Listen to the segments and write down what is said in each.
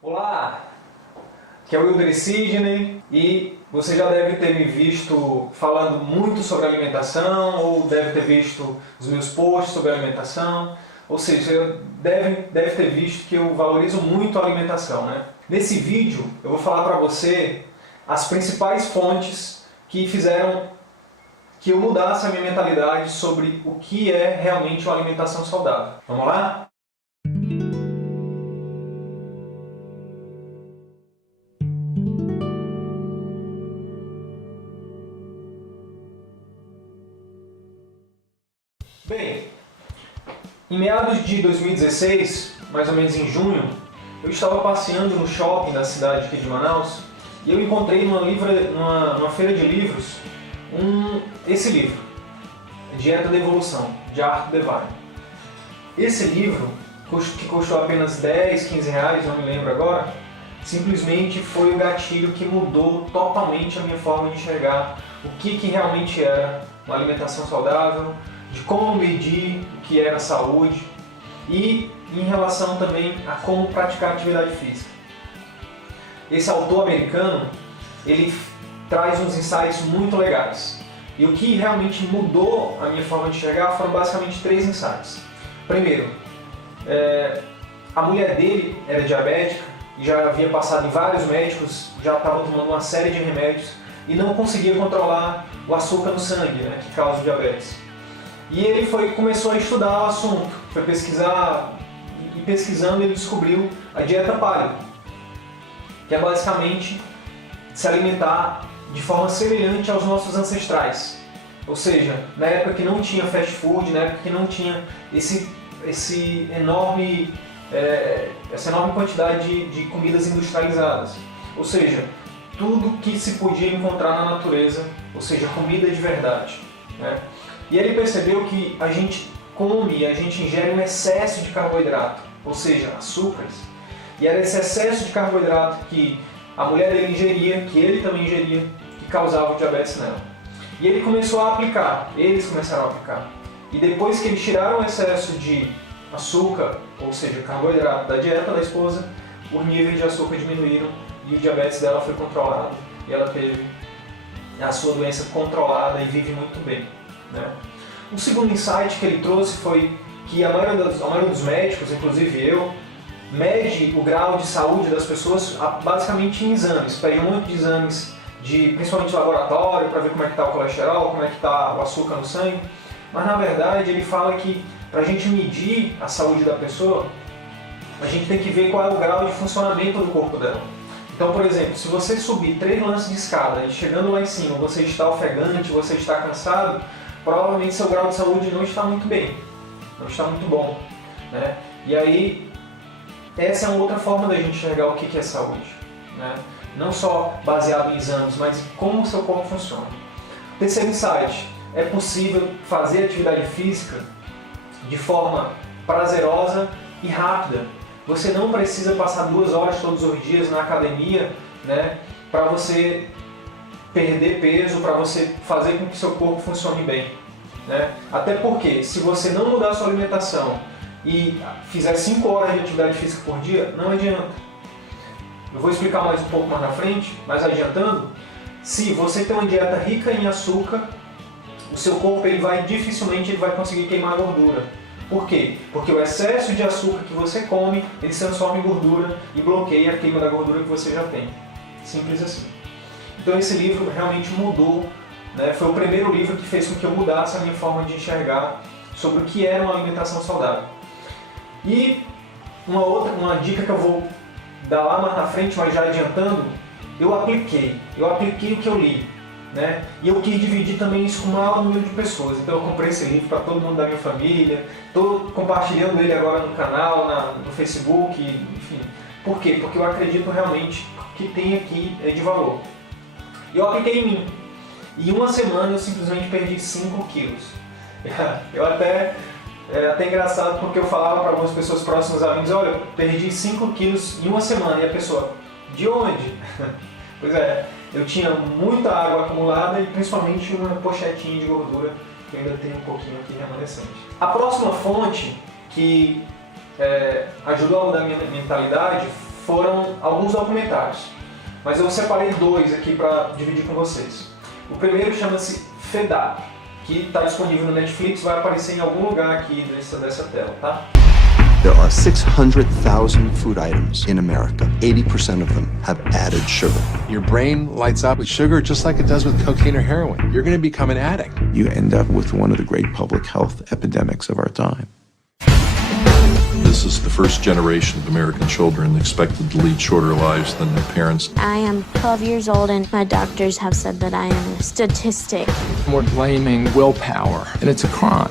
Olá, aqui é o Wilder Sidney e você já deve ter me visto falando muito sobre alimentação ou deve ter visto os meus posts sobre alimentação, ou seja, você deve ter visto que eu valorizo muito a alimentação, né? Nesse vídeo eu vou falar para você as principais fontes que fizeram que eu mudasse a minha mentalidade sobre o que é realmente uma alimentação saudável. Vamos lá? Bem, em meados de 2016, mais ou menos em junho, eu estava passeando no shopping da cidade aqui de Manaus e eu encontrei numa feira de livros esse livro, Dieta da Evolução, de Arthur Devine. Esse livro, que custou apenas 10, 15 reais, não me lembro agora, simplesmente foi o gatilho que mudou totalmente a minha forma de enxergar o que realmente era uma alimentação saudável, de como medir o que era saúde e em relação também a como praticar atividade física. Esse autor americano, ele traz uns insights muito legais. E o que realmente mudou a minha forma de enxergar foram basicamente 3 insights. Primeiro, a mulher dele era diabética e já havia passado em vários médicos, já estava tomando uma série de remédios e não conseguia controlar o açúcar no sangue, né, que causa o diabetes. E ele começou a estudar o assunto, foi pesquisar, e pesquisando ele descobriu a dieta paleo, que é basicamente se alimentar de forma semelhante aos nossos ancestrais. Ou seja, na época que não tinha fast food, na época que não tinha essa enorme quantidade de comidas industrializadas. Ou seja, tudo que se podia encontrar na natureza, ou seja, comida de verdade, né? E ele percebeu que a gente ingere um excesso de carboidrato, ou seja, açúcares. E era esse excesso de carboidrato que a mulher dele ingeria, que ele também ingeria, que causava o diabetes nela. E eles começaram a aplicar. E depois que eles tiraram o excesso de açúcar, ou seja, carboidrato da dieta da esposa, os níveis de açúcar diminuíram e o diabetes dela foi controlado. E ela teve a sua doença controlada e vive muito bem, né? Um segundo insight que ele trouxe foi que a maioria dos médicos, inclusive eu, mede o grau de saúde das pessoas basicamente em exames. Pede um monte de exames, principalmente laboratório, para ver como é que está o colesterol, como é que está o açúcar no sangue. Mas na verdade ele fala que para a gente medir a saúde da pessoa, a gente tem que ver qual é o grau de funcionamento do corpo dela. Então, por exemplo, se você subir 3 lances de escada e chegando lá em cima você está ofegante, você está cansado, provavelmente seu grau de saúde não está muito bem, não está muito bom, né? E aí, essa é uma outra forma da gente enxergar o que é saúde, né? Não só baseado em exames, mas como o seu corpo funciona. Terceiro insight, é possível fazer atividade física de forma prazerosa e rápida. Você não precisa passar 2 horas todos os dias na academia, né, para você perder peso, para você fazer com que seu corpo funcione bem, né? Até porque, se você não mudar a sua alimentação e fizer 5 horas de atividade física por dia, não adianta. Eu vou explicar mais um pouco mais na frente, mas adiantando, se você tem uma dieta rica em açúcar, o seu corpo dificilmente vai conseguir queimar gordura. Por quê? Porque o excesso de açúcar que você come, ele se transforma em gordura e bloqueia a queima da gordura que você já tem. Simples assim. Então esse livro realmente mudou, né? Foi o primeiro livro que fez com que eu mudasse a minha forma de enxergar sobre o que era uma alimentação saudável. E uma dica que eu vou dar lá mais na frente, mas já adiantando, eu apliquei o que eu li, né? E eu quis dividir também isso com o maior número de pessoas. Então eu comprei esse livro para todo mundo da minha família, estou compartilhando ele agora no canal, no Facebook, enfim. Por quê? Porque eu acredito realmente que tem aqui de valor. Eu apliquei em mim. E em uma semana eu simplesmente perdi 5 quilos. Eu até engraçado porque eu falava para algumas pessoas próximas a mim, olha, eu perdi 5 quilos em uma semana. E a pessoa, de onde? Pois é, eu tinha muita água acumulada e principalmente uma pochetinha de gordura, que eu ainda tenho um pouquinho aqui remanescente. A próxima fonte que ajudou a mudar a minha mentalidade foram alguns documentários, mas eu separei 2 aqui para dividir com vocês. O primeiro chama-se FEDAP, que está disponível no Netflix, vai aparecer em algum lugar aqui dessa tela, tá? There are 600,000 food items in America. 80% of them have added sugar. Your brain lights up with sugar just like it does with cocaine or heroin. You're going to become an addict. You end up with one of the great public health epidemics of our time. This is the first generation of American children expected to lead shorter lives than their parents. I am 12 years old and my doctors have said that I am a statistic. We're blaming willpower, and it's a crime.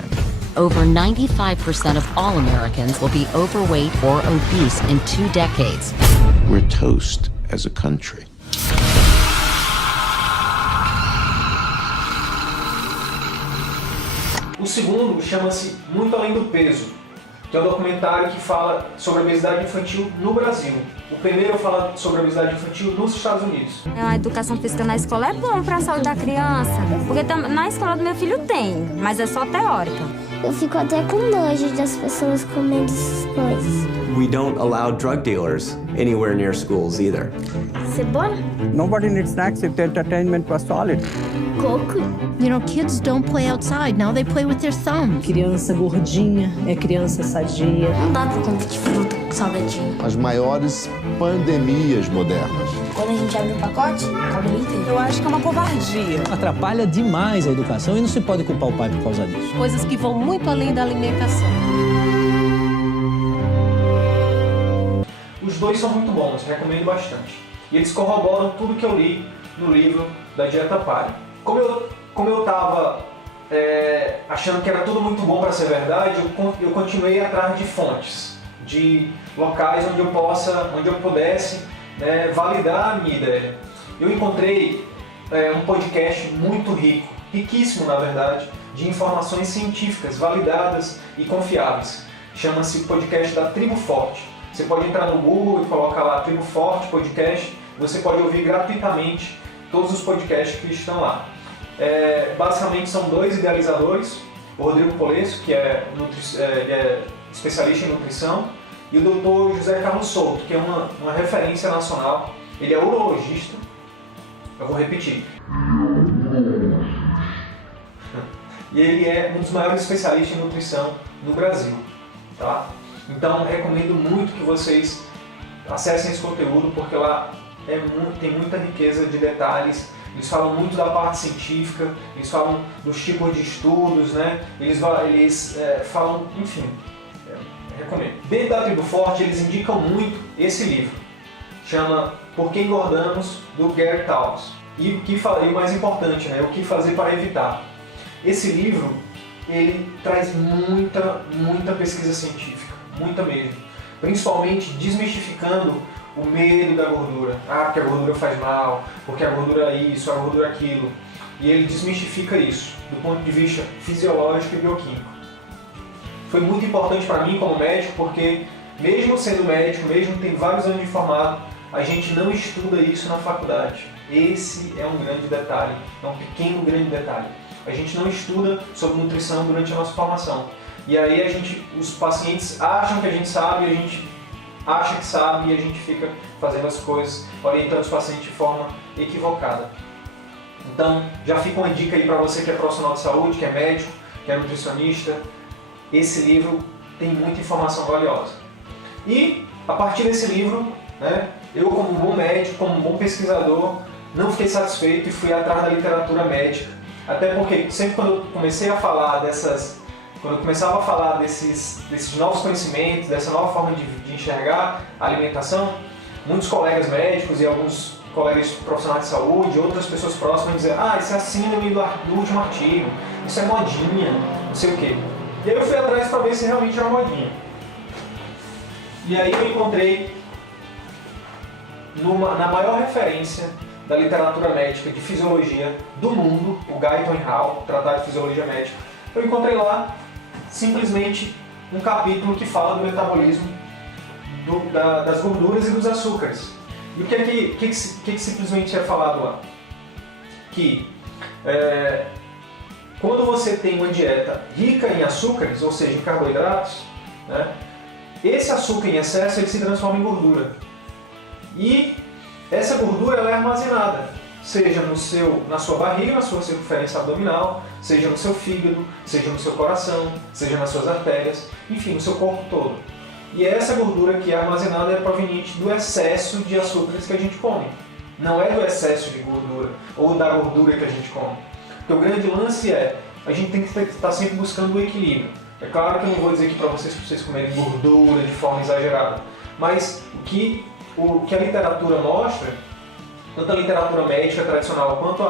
Over 95% of all Americans will be overweight or obese in 2 decades. We're toast as a country. O segundo chama-se Muito Além do Peso, que é um documentário que fala sobre a obesidade infantil no Brasil. O primeiro fala sobre a obesidade infantil nos Estados Unidos. A educação física na escola é bom para a saúde da criança, porque na escola do meu filho tem, mas é só teórica. Eu fico até com nojo das pessoas comendo essas coisas. We don't allow drug dealers anywhere near schools either. Cebola? Nobody needs snacks if the entertainment was solid. Coco? You know, kids don't play outside. Now they play with their thumbs. Criança gordinha é criança sadia. Não dá pra comer de fruta com salgadinho. As maiores pandemias modernas. Quando a gente abre o pacote, acaba inteiro. Eu acho que é uma covardia. Atrapalha demais a educação e não se pode culpar o pai por causa disso. Coisas que vão muito além da alimentação. Os 2 são muito bons, recomendo bastante. E eles corroboram tudo que eu li no livro da Dieta Paleo. Como eu estava achando que era tudo muito bom para ser verdade, eu continuei atrás de fontes, de locais onde eu pudesse, né, validar a minha ideia. Eu encontrei um podcast muito rico, riquíssimo na verdade, de informações científicas validadas e confiáveis. Chama-se podcast da Tribo Forte. Você pode entrar no Google e colocar lá Tribo Forte Podcast. Você pode ouvir gratuitamente todos os podcasts que estão lá. Basicamente são 2 idealizadores, o Rodrigo Polesso, que é especialista em nutrição, e o Dr. José Carlos Souto, que é uma referência nacional. Ele é urologista. Eu vou repetir. E ele é um dos maiores especialistas em nutrição no Brasil. Tá? Então recomendo muito que vocês acessem esse conteúdo, porque lá tem muita riqueza de detalhes. Eles falam muito da parte científica, eles falam dos tipos de estudos, né? Eles falam, enfim, recomendo. Dentro da Tribo Forte eles indicam muito esse livro, chama Por que Engordamos, do Gary Taubes. E o mais importante, né? O que fazer para evitar. Esse livro, ele traz muita pesquisa científica, muita mesmo. Principalmente desmistificando o medo da gordura. Porque a gordura faz mal, porque a gordura é isso, a gordura é aquilo. E ele desmistifica isso, do ponto de vista fisiológico e bioquímico. Foi muito importante para mim como médico, porque mesmo sendo médico, mesmo tendo vários anos de formado, a gente não estuda isso na faculdade. Esse é um grande detalhe, é um pequeno grande detalhe. A gente não estuda sobre nutrição durante a nossa formação. E aí os pacientes acham que a gente sabe, a gente acha que sabe e a gente fica fazendo as coisas, orientando os pacientes de forma equivocada. Então, já fica uma dica aí para você que é profissional de saúde, que é médico, que é nutricionista. Esse livro tem muita informação valiosa. E, a partir desse livro, né, eu como um bom médico, como um bom pesquisador, não fiquei satisfeito e fui atrás da literatura médica. Até porque sempre quando eu comecei a falar quando eu começava a falar desses novos conhecimentos, dessa nova forma de enxergar a alimentação, muitos colegas médicos e alguns colegas profissionais de saúde, outras pessoas próximas diziam: isso é a síndrome do último artigo, isso é modinha, não sei o quê. E aí eu fui atrás para ver se realmente era modinha. E aí eu encontrei na maior referência da literatura médica de fisiologia do mundo, o Guyton e Hall, Tratado de Fisiologia Médica, eu encontrei lá simplesmente um capítulo que fala do metabolismo das gorduras e dos açúcares. E o que simplesmente é falado lá? Que quando você tem uma dieta rica em açúcares, ou seja, em carboidratos, né, esse açúcar em excesso ele se transforma em gordura. E essa gordura ela é armazenada, seja na sua barriga, na sua circunferência abdominal, seja no seu fígado, seja no seu coração, seja nas suas artérias, enfim, no seu corpo todo. E essa gordura que é armazenada é proveniente do excesso de açúcares que a gente come. Não é do excesso de gordura ou da gordura que a gente come. Porque o grande lance é, a gente tem que estar sempre buscando o equilíbrio. É claro que eu não vou dizer aqui para vocês comerem gordura de forma exagerada, mas o que a literatura mostra, tanto a literatura médica tradicional quanto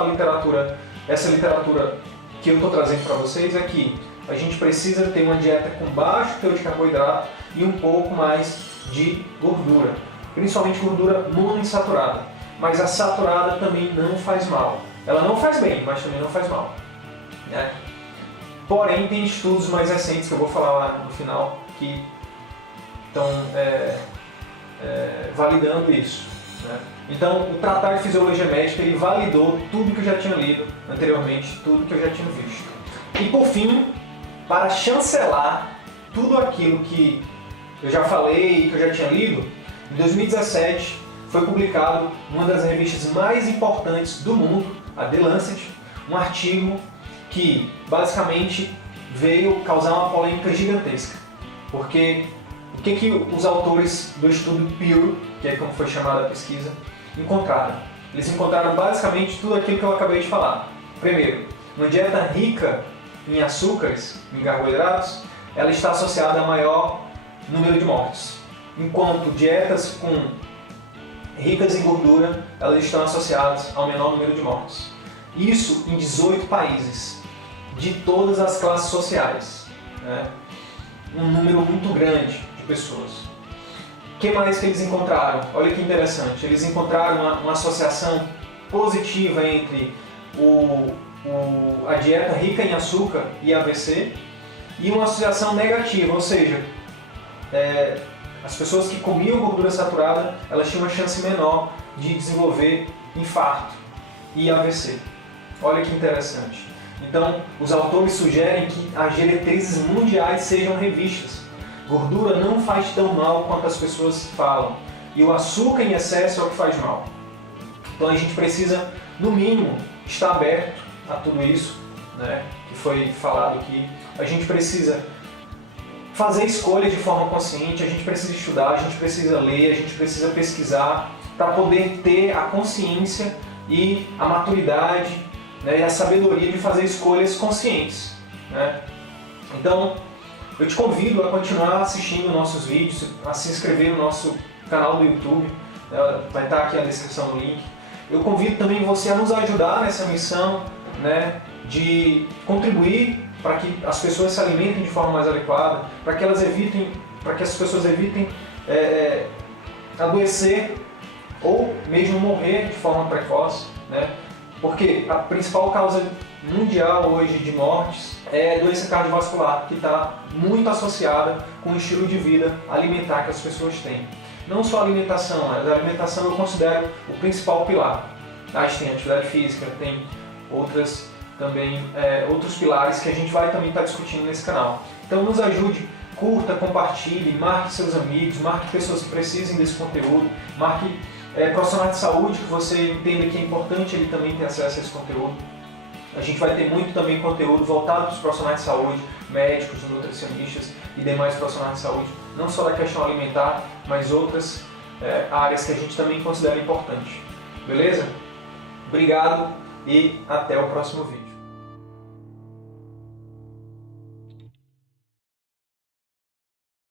essa literatura que eu estou trazendo para vocês, é que a gente precisa ter uma dieta com baixo teor de carboidrato e um pouco mais de gordura, principalmente gordura monoinsaturada. Mas a saturada também não faz mal. Ela não faz bem, mas também não faz mal, né? Porém, tem estudos mais recentes que eu vou falar lá no final que estão validando isso, né? Então, o Tratado de Fisiologia Médica ele validou tudo que eu já tinha lido anteriormente, tudo que eu já tinha visto. E por fim, para chancelar tudo aquilo que eu já falei e que eu já tinha lido, em 2017 foi publicado em uma das revistas mais importantes do mundo, a The Lancet, um artigo que basicamente veio causar uma polêmica gigantesca. Porque o que os autores do estudo Pew, que é como foi chamada a pesquisa, encontraram? Eles encontraram basicamente tudo aquilo que eu acabei de falar. Primeiro, uma dieta rica em açúcares, em carboidratos, ela está associada a maior número de mortes. Enquanto dietas ricas em gordura, elas estão associadas ao menor número de mortes. Isso em 18 países, de todas as classes sociais, né? Um número muito grande de pessoas. O que mais que eles encontraram? Olha que interessante, eles encontraram uma associação positiva entre a dieta rica em açúcar e AVC, e uma associação negativa, ou seja, as pessoas que comiam gordura saturada, elas tinham uma chance menor de desenvolver infarto e AVC. Olha que interessante. Então, os autores sugerem que as diretrizes mundiais sejam revistas. Gordura não faz tão mal quanto as pessoas falam. E o açúcar em excesso é o que faz mal. Então a gente precisa, no mínimo, estar aberto a tudo isso, né, que foi falado aqui. A gente precisa fazer escolhas de forma consciente, a gente precisa estudar, a gente precisa ler, a gente precisa pesquisar para poder ter a consciência e a maturidade, né, e a sabedoria de fazer escolhas conscientes, né? Então, eu te convido a continuar assistindo nossos vídeos, a se inscrever no nosso canal do YouTube, né, vai estar aqui na descrição do link. Eu convido também você a nos ajudar nessa missão, né, de contribuir para que as pessoas se alimentem de forma mais adequada, para que as pessoas evitem adoecer ou mesmo morrer de forma precoce, né? Porque a principal causa mundial hoje de mortes é a doença cardiovascular, que está muito associada com o estilo de vida alimentar que as pessoas têm. Não só a alimentação, mas a alimentação eu considero o principal pilar. A gente tem atividade física, tem outros pilares que a gente vai também estar discutindo nesse canal. Então nos ajude, curta, compartilhe, marque seus amigos, marque pessoas que precisem desse conteúdo, marque profissionais de saúde que você entenda que é importante ele também ter acesso a esse conteúdo. A gente vai ter muito também conteúdo voltado para os profissionais de saúde, médicos, nutricionistas e demais profissionais de saúde, não só da questão alimentar, mas outras áreas que a gente também considera importante. Beleza? Obrigado e até o próximo vídeo.